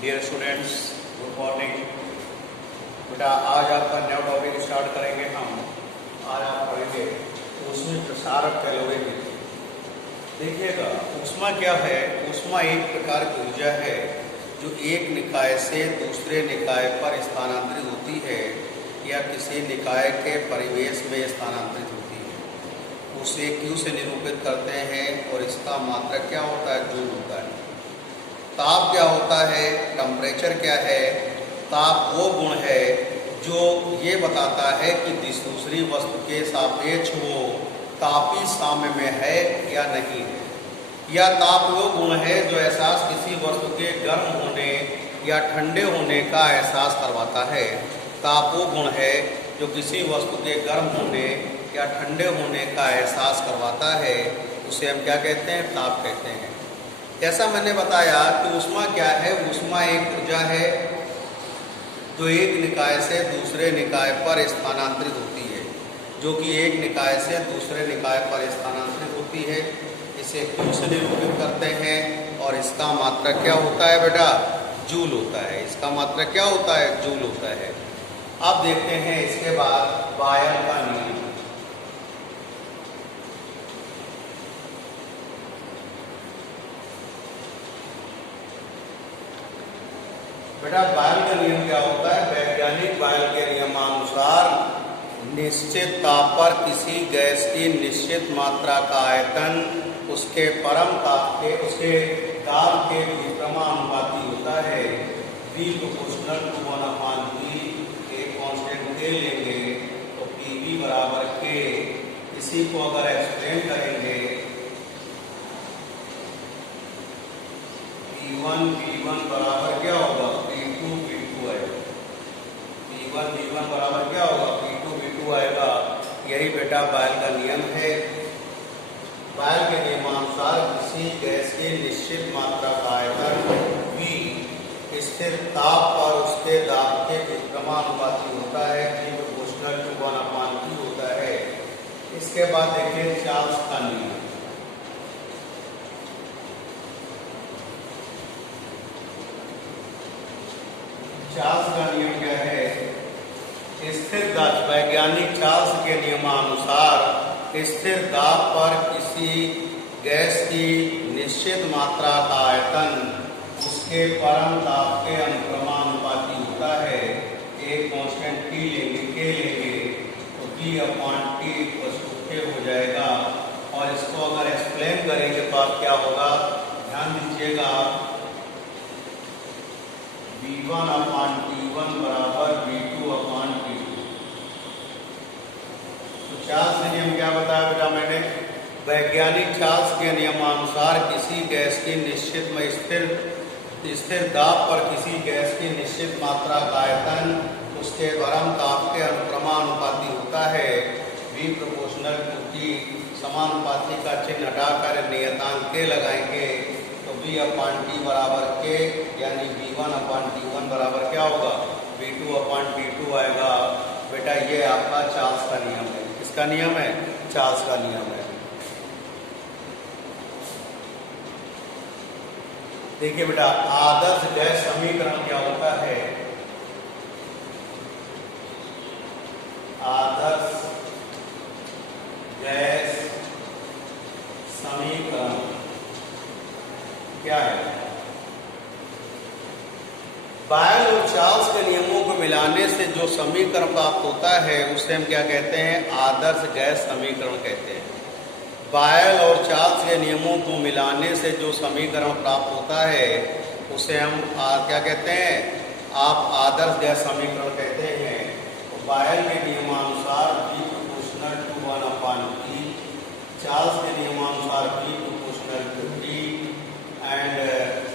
Dear students, good morning. बेटा आज आपका नया टॉपिक स्टार्ट करेंगे हम। आज आप पढ़ेंगे ऊष्मीय प्रसारक कैलोरीमेट्री। देखिएगा, ऊष्मा क्या है? ऊष्मा एक प्रकार की ऊर्जा है जो एक निकाय से दूसरे निकाय पर स्थानांतरित होती है या किसी निकाय के परिवेश में स्थानांतरित होती है। उसे Q से निरूपित करते हैं और इसका मात्रक क्या होता है? जूल होता है। ताप क्या होता है? टेम्परेचर क्या है? ताप वो गुण है जो ये बताता है कि दूसरी वस्तु के सापेक्ष वो तापी साम्य में है या नहीं है। या ताप वो गुण है जो एहसास किसी वस्तु के गर्म होने या ठंडे होने का एहसास करवाता है। ताप वो गुण है जो किसी वस्तु के गर्म होने या ठंडे होने का एहसास करवाता है। उसे हम क्या कहते हैं? ताप कहते हैं। जैसा मैंने बताया कि ऊष्मा क्या है? ऊष्मा एक ऊर्जा है जो एक निकाय से दूसरे निकाय पर स्थानांतरित होती है, जो कि एक निकाय से दूसरे निकाय पर स्थानांतरित होती है। इसे Q से निरूपित करते हैं और इसका मात्रक क्या होता है बेटा? जूल होता है। इसका मात्रक क्या होता है? जूल होता है। अब देखते हैं इसके बाद बायल का नियम। बेटा बायल का नियम क्या होता है? वैज्ञानिक बायल के नियमानुसार निश्चित ताप पर किसी गैस की निश्चित मात्रा का आयतन उसके परम ताप के उसके दाब के विक्रमानुपाती होता है। V proportional to 1/P। एक कांस्टेंट K लेंगे तो PV बराबर K। इसी को अगर एक्सप्लेन करेंगे P1 बराबर क्या होगा? P2 आएगा। P1 बराबर क्या होगा? P2 आएगा। यही बेटा बायल का नियम है। बायल के नियमानुसार किसी गैस की निश्चित मात्रा का आयतन V स्थिर ताप पर उसके दाब के विक्रमानुपाती होता है। V प्रोपोर्शनल टू 1/P होता है। इसके बाद देखिए चार्ल्स का नियम। चार्ल्स का नियम क्या है? स्थिर दाब, वैज्ञानिक चार्ल्स के नियमानुसार स्थिर दाब पर किसी गैस की निश्चित मात्रा का आयतन उसके परम ताप के अनुक्रमानुपाती होता है। एक कांस्टेंट K लेंगे तो V/T हो जाएगा। और इसको अगर एक्सप्लेन करेंगे तो आप क्या होगा? ध्यान दीजिएगा, V1/T1 बराबर V2/T2। तो चार्ल्स ने नियम क्या बताया बेटा मैंने? वैज्ञानिक चार्ल्स के नियमानुसार किसी गैस की निश्चित में स्थिर दाब पर किसी गैस की निश्चित मात्रा का आयतन उसके परम ताप के अनुक्रमानुपाती होता है। V proportional to T। समानुपाती का चिन्ह हटाकर नियतांक K लगाएंगे तो V/T बराबर K, यानी V1/T1 बराबर क्या होगा? V2/T2 आएगा। बेटा ये आपका चार्ल्स का नियम है। किसका नियम है? चार्ल्स का नियम है। देखिए बेटा, आदर्श गैस समीकरण क्या होता है? आदर्श गैस समीकरण क्या है? बायल और चार्ल्स के नियमों को मिलाने से जो समीकरण प्राप्त होता है उसे हम क्या कहते हैं? आदर्श गैस समीकरण कहते हैं। बायल और चार्ल्स के नियमों को मिलाने से जो समीकरण प्राप्त होता है उसे हम क्या कहते हैं? आप आदर्श गैस समीकरण कहते हैं। तो बायल के नियमानुसार V proportional to 1/P, Charles के नियमानुसार V proportional to T and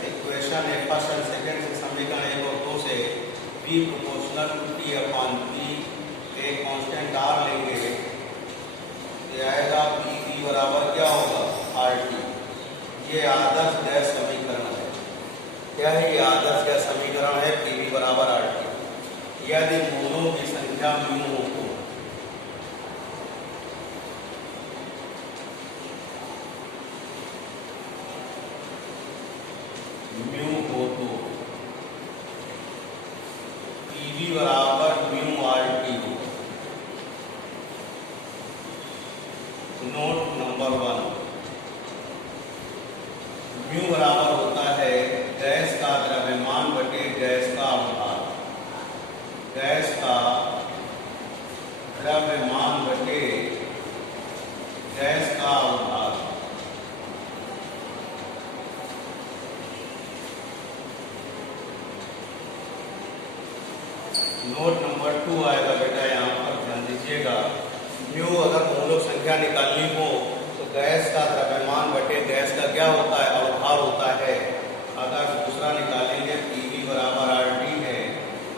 equation first and second से समीकरण 1 और 2 से V प्रोपोर्शनल टू T/P। एक कांस्टेंट R लेंगे, ये आएगा PV बराबर क्या होगा? RT। ये आदर्श गैस समीकरण है। क्या है ये? आदर्श गैस समीकरण है। PV बराबर RT। यदि मोलों की संख्या म्यू हो तो म्यू हो तो PV बराबर म्यू आर टी हो। नोट नंबर 1, म्यू बराबर होता है गैस का द्रव्यमान बटे गैस का अनुपात। गैस का द्रव्यमान बटे गैस का अनुपात। नोट नंबर 2 आएगा बेटा, यहाँ पर ध्यान दीजिएगा। म्यू अगर मूलक संख्या निकालनी हो तो गैस का द्रव्यमान बटे गैस का क्या होता है, अवभार होता है। अगर दूसरा निकालेंगे पीवी बराबर आर टी है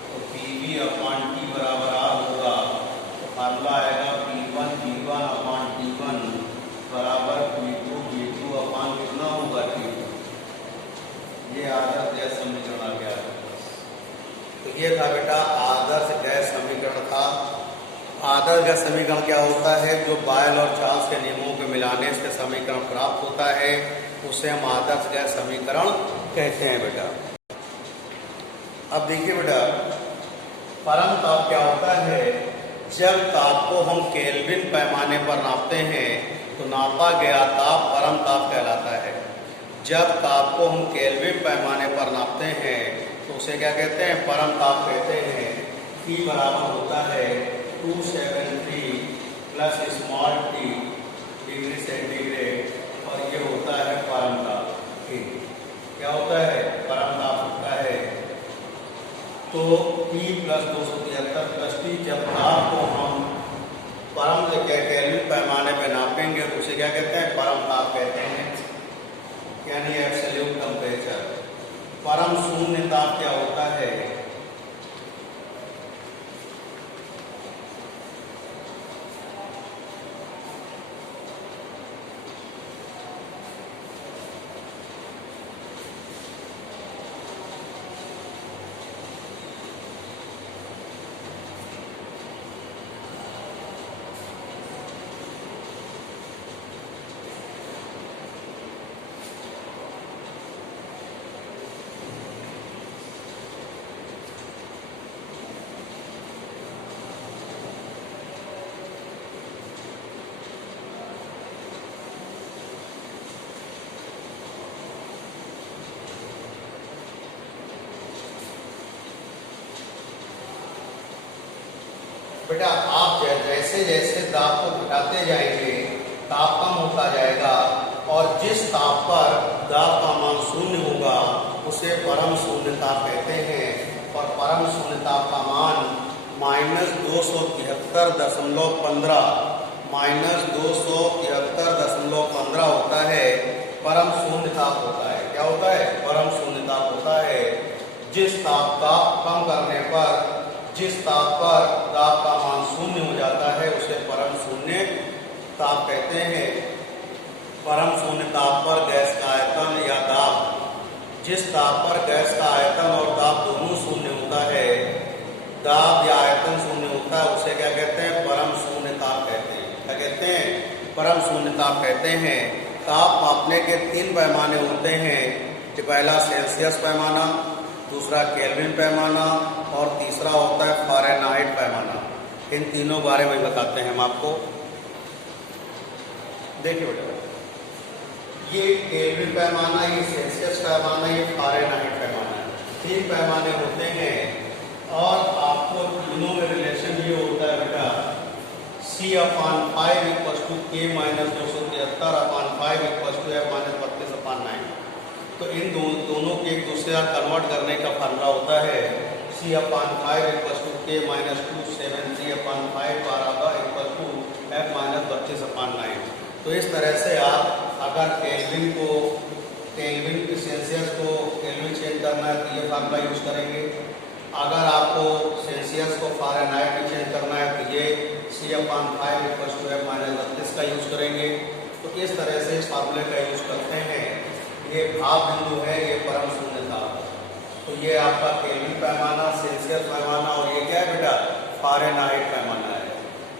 तो पीवी अपॉन टी बराबर आर होगा। तो फार्मूला आएगा P1 P1 अपॉन T1 बराबर P2 P2 अपॉन कितना होगा T2। ये आदर्श गैस समीकरण आ गया। तो ये था बेटा आदर्श गैस समीकरण था। आदर्श गैस समीकरण क्या होता है, जो बॉयल और चार्ल्स के नियमों के मिलाने से समीकरण प्राप्त होता है, उसे हम आदर्श गैस समीकरण कहते हैं बेटा। अब देखिए बेटा, परम ताप क्या होता है, जब ताप को हम केल्विन पैमाने पर नापते हैं तो नापा गया ताप परम ताप कहलाता है। जब ताप को हम केल्विन पैमाने पर नापते हैं तो उसे क्या कहते हैं, परम ताप कहते हैं। T बराबर होता है 273 plus small T degree centigrade और ये होता है परम ताप। क्या होता है, परम ताप होता है। तो T प्लस 273 प्लस T, जब ताप को हम परम से केल्विन पैमाने पे नापेंगे तो उसे क्या कहते हैं, परम ताप कहते हैं, यानी एब्सोल्यूट टेम्परेचर। परम शून्य ताप क्या होता है, बेटा आप जैसे जैसे ताप को घटाते जाएंगे ताप कम होता जाएगा और जिस ताप पर दाब का मान शून्य होगा उसे परम शून्य ताप कहते हैं। और परम शून्य ताप का मान -273.15 होता है। परम शून्य ताप होता है, क्या होता है, परम शून्य ताप होता है। जिस ताप का कम करने पर जिस ताप पर दाब का मान शून्य हो जाता है उसे परम शून्य ताप कहते हैं। परम शून्य ताप पर गैस का आयतन या दाब, जिस ताप पर गैस का आयतन और दाब दोनों शून्य होता है, दाब या आयतन शून्य होता है, उसे क्या कहते हैं, परम शून्य ताप कहते हैं। क्या कहते हैं, परम शून्य ताप कहते हैं। ताप मापने के 3 पैमाने होते हैं, कि पहला सेल्सियस पैमाना, दूसरा केल्विन पैमाना और तीसरा होता है फ़ारेनहाइट पैमाना। इन तीनों बारे में बताते हैं हम आपको। देखिए बेटा, ये केल्विन पैमाना, ये सेल्सियस पैमाना, ये फ़ारेनहाइट पैमाना है। 3 पैमाने होते हैं और आपको तीनों में रिलेशन ये होता है बेटा, C/5 = K - 273/5 = F - 32/9। तो इन दोनों के एक दूसरे का कन्वर्ट करने का फार्मूला होता है C/5 = K - 273/5 = F - 32/9। तो इस तरह से आप अगर केल्विन सेल्सियस को केल्विन चेंज करना है तो ये फार्मूला यूज करेंगे। अगर आपको सेल्सियस को फ़ारेनहाइट में चेंज करना है तो ये C/5 = F - 32 का यूज करेंगे। तो इस तरह से इस फार्मूले का यूज करते हैं। ये भाप बिंदु है, ये परम शून्य ताप। तो ये आपका केल्विन पैमाना, सेल्सियस पैमाना और ये क्या है बेटा, फ़ारेनहाइट पैमाना है।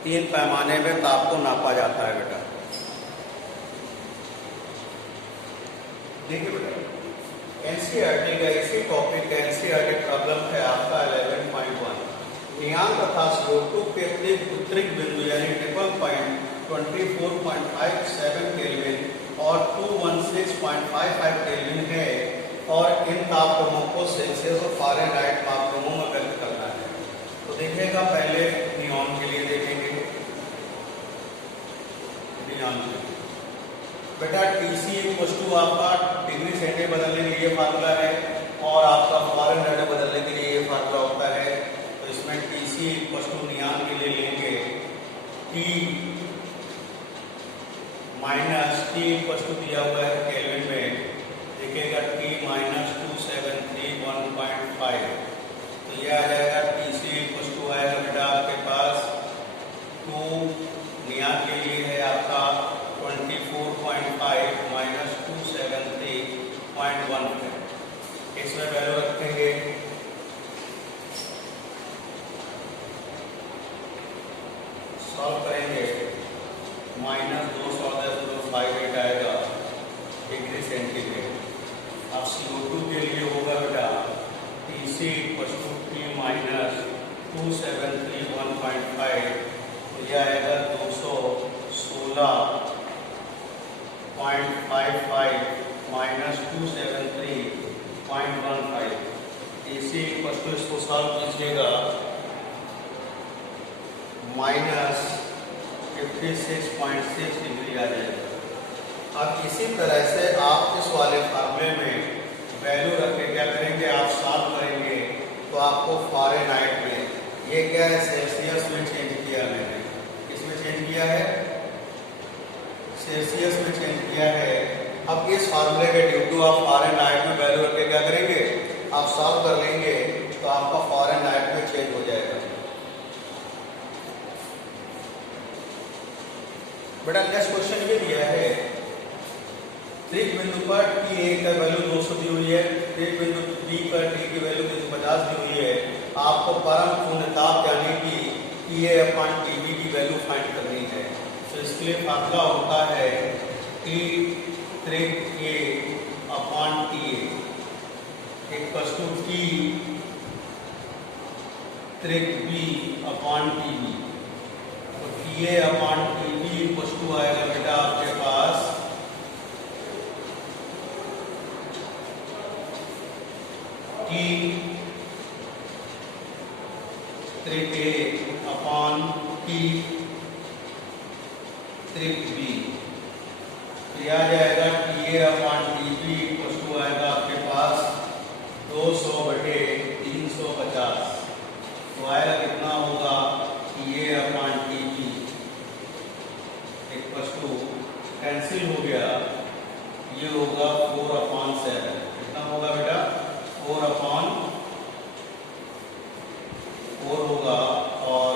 3 पैमाने में ताप को नापा जाता है बेटा। देखिए बेटा, एनसीईआरटी का इसी टॉपिक का एनसीईआरटी प्रॉब्लम है आपका 11.1। नियान तथा CO2 के उत्तरिक बिंदु यानी ट्रिपल पॉइंट 24.57 केल्विन और 216.55 केल्विन है और इन तापक्रमों को सेल्सियस और फ़ारेनहाइट तापक्रमों में व्यक्त करना है। तो देखिएगा पहले नियॉन के लिए देखेंगे। नियॉन के लिए बेटा TC = आपका डिग्री सेंटीग्रेड बदलने के लिए फार्मूला है और आपका फ़ारेनहाइट बदलने के लिए ये फार्मूला होता है। तो इसमें TC = नियॉन के लिए लेंगे T माइनस T = दिया हुआ है केल्विन में, देखिएगा T - 2731.5। तो ये आ जाएगा TC = आएगा बेटा आपके पास 2 नियॉन के लिए है आपका 24.5 - 273.15। इसमें वैल्यू रखेंगे सॉल्व करेंगे -200.58 आएगा डिग्री सेंटीग्रेड। अब CO2 के लिए होगा बेटा TC = T - 2731.5। तो यह आएगा 216.55 - 273.15। TC = इसको सॉल्व कीजिएगा -56.6 डिग्री आ जाएगा। अब इसी तरह से आप इस वाले फार्मूले में वैल्यू रख के क्या करेंगे, आप सॉल्व करेंगे तो आपको फ़ारेनहाइट में, ये क्या है सेल्सियस में चेंज किया मैंने, किसमें चेंज किया है, सेल्सियस में चेंज किया है। अब इस फार्मूले के ड्यू टू आप फ़ारेनहाइट में वैल्यू रख के क्या करेंगे, आप सॉल्व कर लेंगे तो आपका फ़ारेनहाइट में चेंज हो जाएगा। बेटा नेक्स्ट क्वेश्चन ये दिया है, त्रिक बिंदु पर TA का वैल्यू 200 दी हुई है, त्रिक बिंदु B पर T की वैल्यू 350 दी हुई है। आपको परम पूर्ण ताप यानी कि TA/TB की वैल्यू फाइंड करनी है। तो इसके लिए फार्मूला होता है T त्रिक A/TA = T त्रिक B/TB। तो TA/TB = आएगा बेटा आपके पास T त्रिक A/T त्रिक B। तो यह आ जाएगा TA/TB = आएगा आपके पास 200/350। तो आएगा कितना होगा TA/TB कैंसिल हो गया, ये होगा 4/7। कितना होगा बेटा 4/4 होगा और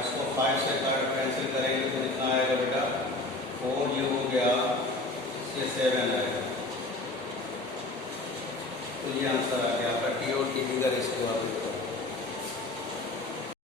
इसको 5 से कैंसिल करेंगे तो कितना आएगा बेटा 4, ये हो गया, ये 7 आएगा। तो ये आंसर आ गया आपका T और TB का रेशियो।